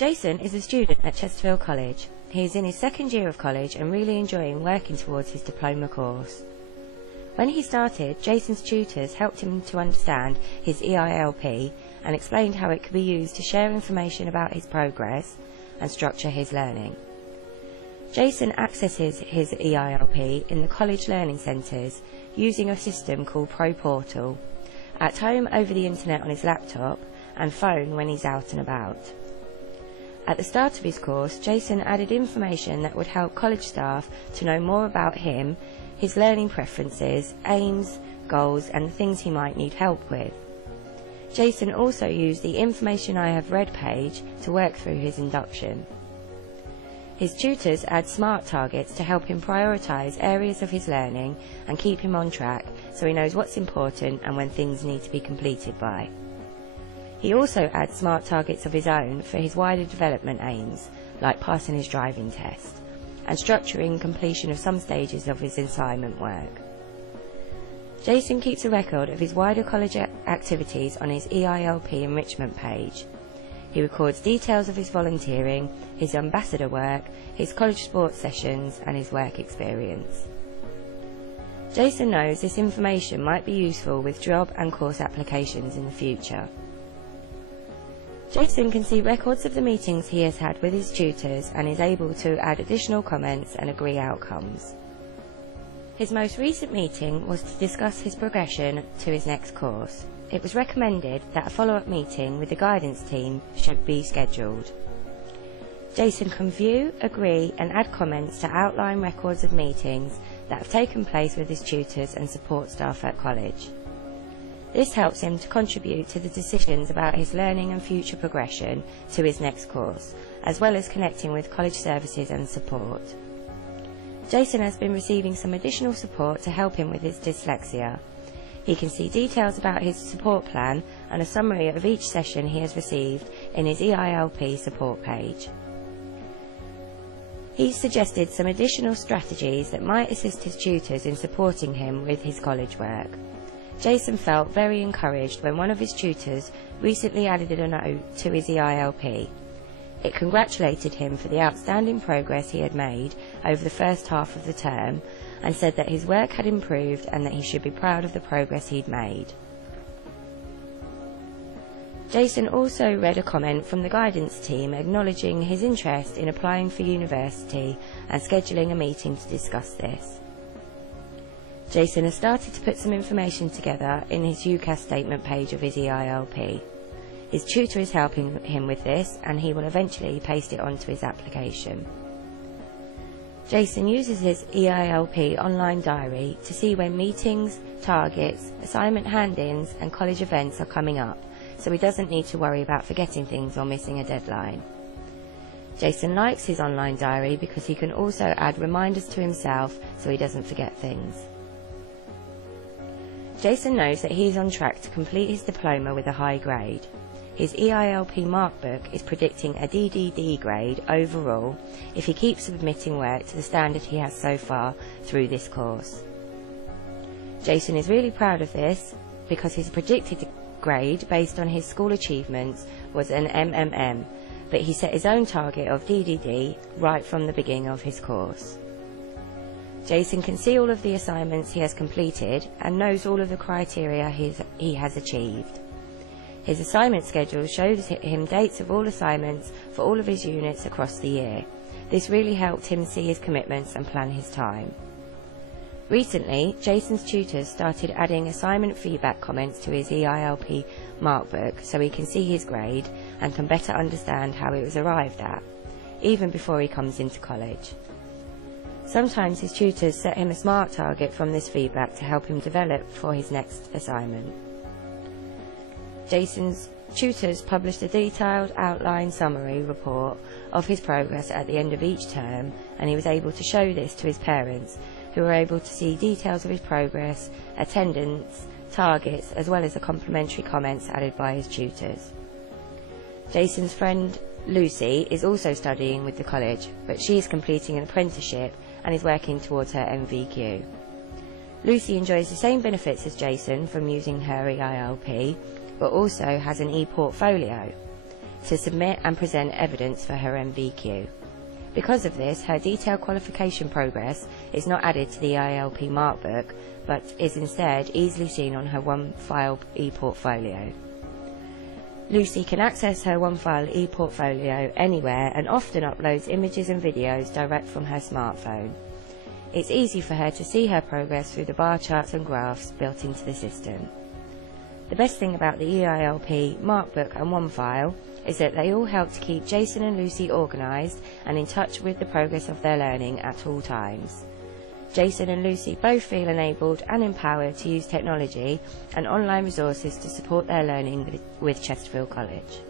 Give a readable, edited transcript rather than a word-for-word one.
Jason is a student at Chesterfield College. He is in his second year of college and really enjoying working towards his diploma course. When he started, Jason's tutors helped him to understand his eILP and explained how it could be used to share information about his progress and structure his learning. Jason accesses his eILP in the college learning centres using a system called Pro Portal, at home over the internet on his laptop and phone when he's out and about. At the start of his course, Jason added information that would help college staff to know more about him, his learning preferences, aims, goals and the things he might need help with. Jason also used the Information I Have Read page to work through his induction. His tutors add SMART targets to help him prioritise areas of his learning and keep him on track so he knows what's important and when things need to be completed by. He also adds SMART targets of his own for his wider development aims, like passing his driving test, and structuring completion of some stages of his assignment work. Jason keeps a record of his wider college activities on his eILP enrichment page. He records details of his volunteering, his ambassador work, his college sports sessions and his work experience. Jason knows this information might be useful with job and course applications in the future. Jason can see records of the meetings he has had with his tutors and is able to add additional comments and agree outcomes. His most recent meeting was to discuss his progression to his next course. It was recommended that a follow-up meeting with the guidance team should be scheduled. Jason can view, agree and add comments to outline records of meetings that have taken place with his tutors and support staff at college. This helps him to contribute to the decisions about his learning and future progression to his next course, as well as connecting with college services and support. Jason has been receiving some additional support to help him with his dyslexia. He can see details about his support plan and a summary of each session he has received in his eILP support page. He suggested some additional strategies that might assist his tutors in supporting him with his college work. Jason felt very encouraged when one of his tutors recently added a note to his eILP. It congratulated him for the outstanding progress he had made over the first half of the term and said that his work had improved and that he should be proud of the progress he'd made. Jason also read a comment from the guidance team acknowledging his interest in applying for university and scheduling a meeting to discuss this. Jason has started to put some information together in his UCAS statement page of his eILP. His tutor is helping him with this and he will eventually paste it onto his application. Jason uses his eILP online diary to see when meetings, targets, assignment hand-ins and college events are coming up, so he doesn't need to worry about forgetting things or missing a deadline. Jason likes his online diary because he can also add reminders to himself so he doesn't forget things. Jason knows that he is on track to complete his diploma with a high grade. His eILP mark book is predicting a DDD grade overall if he keeps submitting work to the standard he has so far through this course. Jason is really proud of this because his predicted grade based on his school achievements was an MMM, but he set his own target of DDD right from the beginning of his course. Jason can see all of the assignments he has completed and knows all of the criteria he has achieved. His assignment schedule shows him dates of all assignments for all of his units across the year. This really helped him see his commitments and plan his time. Recently, Jason's tutors started adding assignment feedback comments to his eILP mark book so he can see his grade and can better understand how it was arrived at, even before he comes into college. Sometimes his tutors set him a SMART target from this feedback to help him develop for his next assignment. Jason's tutors published a detailed outline summary report of his progress at the end of each term, and he was able to show this to his parents, who were able to see details of his progress, attendance, targets, as well as the complimentary comments added by his tutors. Jason's friend Lucy is also studying with the college, but she is completing an apprenticeship and is working towards her MVQ. Lucy enjoys the same benefits as Jason from using her eILP, but also has an e-portfolio. to submit and present evidence for her MVQ. Because of this, her detailed qualification progress is not added to the eILP markbook, but is instead easily seen on her OneFile e-portfolio. Lucy can access her OneFile e-portfolio anywhere and often uploads images and videos direct from her smartphone. It's easy for her to see her progress through the bar charts and graphs built into the system. The best thing about the eILP, Markbook and OneFile is that they all help to keep Jason and Lucy organised and in touch with the progress of their learning at all times. Jason and Lucy both feel enabled and empowered to use technology and online resources to support their learning with Chesterfield College.